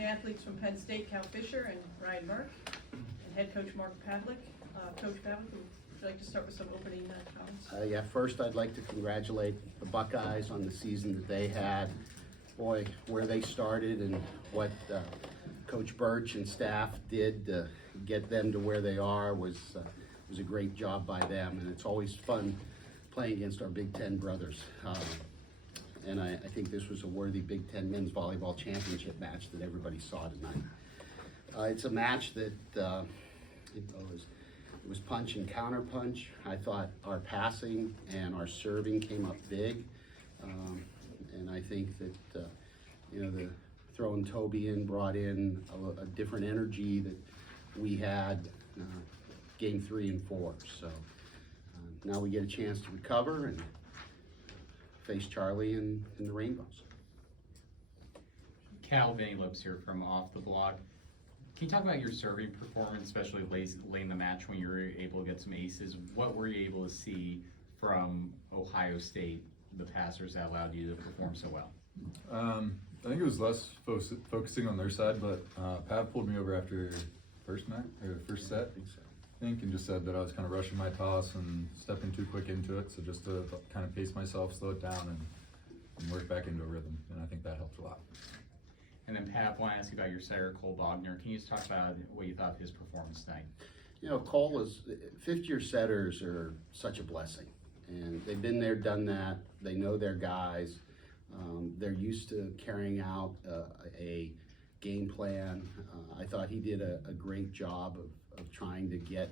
Athletes from Penn State, Cal Fisher and Ryan Burke, and head coach Mark Pavlik. Coach Pavlik, would you like to start with some opening comments? Yeah, first I'd like to congratulate the Buckeyes on the season that they had. Boy, where they started and what Coach Birch and staff did to get them to where they are was a great job by them, and it's always fun playing against our Big Ten brothers. And I think this was a worthy Big Ten men's volleyball championship match that everybody saw tonight. It's a match that it was punch and counter punch. I thought our passing and our serving came up big, and I think that the throwing Toby in brought in a different energy that we had game 3 and 4. So now we get a chance to recover and face Charlie and the Rainbows. Cal, Vinny Lopes here from Off the Block. Can you talk about your serving performance, especially late in the match when you were able to get some aces? What were you able to see from Ohio State, the passers that allowed you to perform so well? I think it was less focusing on their side, but Pav pulled me over after first set, I think, and just said that I was kind of rushing my toss and stepping too quick into it. So just to kind of pace myself, slow it down, and work back into a rhythm. And I think that helped a lot. And then Pat, I want to ask you about your setter, Cole Bogner. Can you just talk about what you thought of his performance tonight? You know, Cole is, fifth-year setters are such a blessing. And they've been there, done that. They know their guys. They're used to carrying out a game plan. I thought he did a great job of trying to get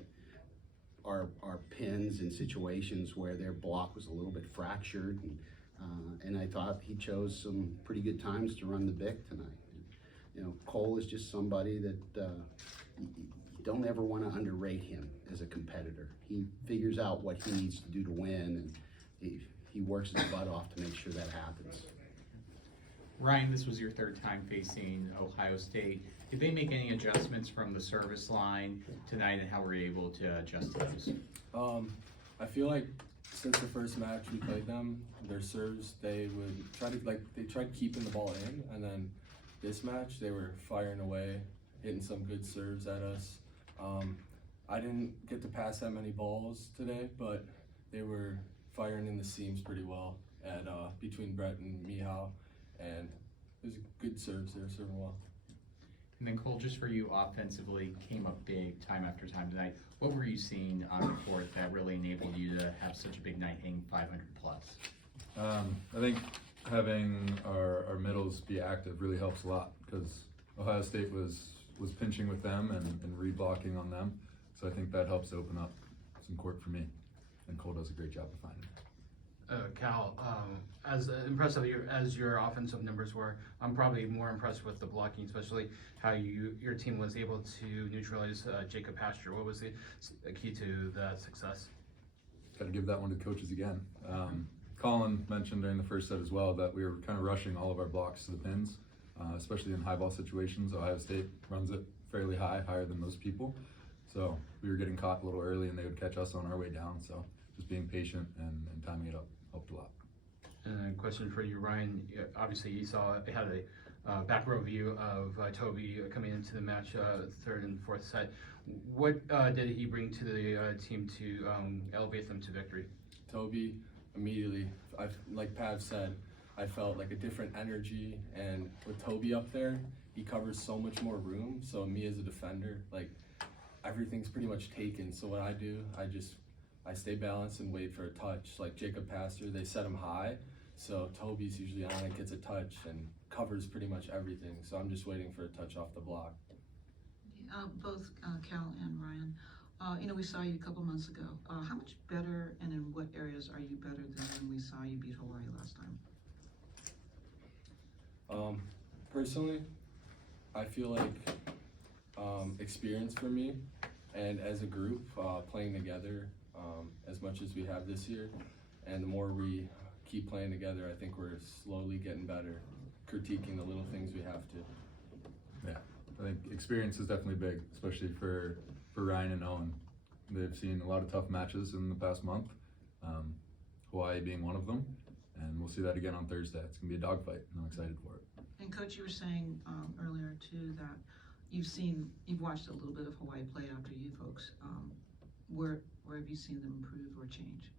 our pins in situations where their block was a little bit fractured. And I thought he chose some pretty good times to run the BIC tonight. You know, Cole is just somebody that you don't ever want to underrate him as a competitor. He figures out what he needs to do to win, and he works his butt off to make sure that happens. Ryan, this was your third time facing Ohio State. Did they make any adjustments from the service line tonight, and how were you able to adjust to those? I feel like since the first match we played them, their serves, they would they tried keeping the ball in, and then this match they were firing away, hitting some good serves at us. I didn't get to pass that many balls today, but they were firing in the seams pretty well at between Brett and Mihal, and it was good serves. They were serving well. And then Cole, just for you offensively, came up big time after time tonight. What were you seeing on the court that really enabled you to have such a big night, hitting 500 plus? I think having our middles be active really helps a lot, because Ohio State was pinching with them and reblocking on them. So I think that helps open up some court for me. And Cole does a great job of finding it. Cal, as impressive as your offensive numbers were, I'm probably more impressed with the blocking, especially how your team was able to neutralize Jacob Pasture. What was the key to that success? Got to give that one to coaches again. Colin mentioned during the first set as well that we were kind of rushing all of our blocks to the pins, especially in high ball situations. Ohio State runs it fairly high, higher than most people. So we were getting caught a little early and they would catch us on our way down. So just being patient and timing it up helped a lot. And a question for you, Ryan. Obviously, you had a back row view of Toby coming into the match, third and fourth set. What did he bring to the team to elevate them to victory? Toby, immediately, like Pav said, I felt like a different energy, and with Toby up there, he covers so much more room. So me as a defender, like everything's pretty much taken. So what I do, I stay balanced and wait for a touch. Like Jacob Pastor, they set him high, so Toby's usually on it, gets a touch, and covers pretty much everything. So I'm just waiting for a touch off the block. Both Cal and Ryan, we saw you a couple months ago. How much better, and in what areas are you better than when we saw you beat Hawaii last time? Personally, I feel like experience for me, and as a group, playing together as much as we have this year, and the more we keep playing together, I think we're slowly getting better, critiquing the little things we have to. Yeah, I think experience is definitely big, especially for Ryan and Owen. They've seen a lot of tough matches in the past month, Hawaii being one of them, and we'll see that again on Thursday. It's going to be a dogfight, and I'm excited for it. And And Coach, you were saying earlier too that you've watched a little bit of Hawaii play after you folks. Where have you seen them improve or change?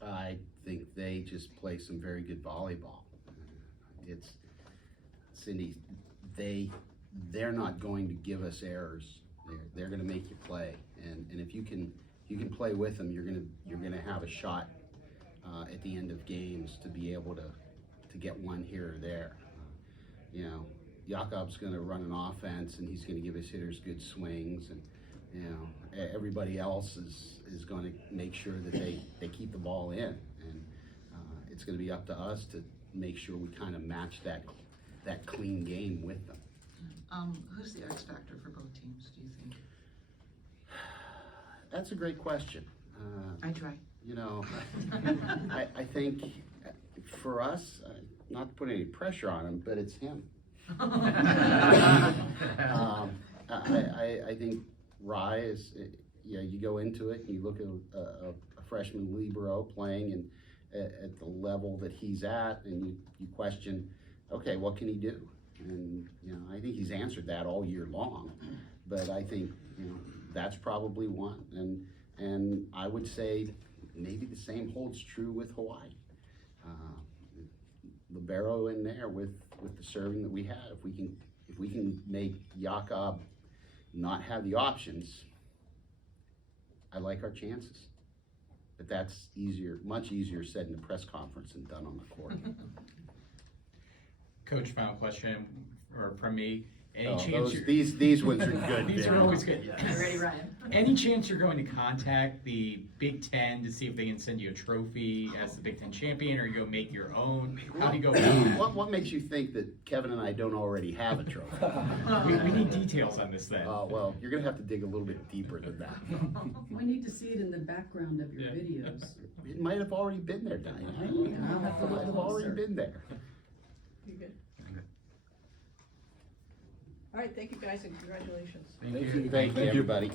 I think they just play some very good volleyball. It's, Cindy, they're not going to give us errors. They're going to make you play, and if you can play with them, you're gonna have a shot at the end of games to be able to get one here or there. You know, Jakob's going to run an offense, and he's going to give his hitters good swings, and you know, everybody else is going to make sure that they keep the ball in, and it's going to be up to us to make sure we kind of match that clean game with them. Who's the X factor for both teams, do you think? That's a great question. I try. You know, I think for us, not to put any pressure on him, but it's him. I think Rye is, you know, you go into it and you look at a freshman libero playing and at the level that he's at, and you question, okay, what can he do? And you know, I think he's answered that all year long. But I think, you know, that's probably one. And I would say maybe the same holds true with Hawaii. Libero in there with the serving that we have. If we can make Jakob not have the options, I like our chances. But that's easier, much easier said in a press conference than done on the court. Coach, final question from me. Any Oh, chance these ones are good. These Ben. are always good. You ready, Ryan? Any chance you're going to contact the Big Ten to see if they can send you a trophy as the Big Ten champion, or you go make your own? How do you go about that? What makes you think that Kevin and I don't already have a trophy? We need details on this then. Well, you're gonna have to dig a little bit deeper than that. We need to see it in the background of your Yeah. videos. It might have already been there, Diane. I'll have to It might look have already closer. been there. You good? All right, thank you guys and congratulations. Thank you. Thank you, everybody.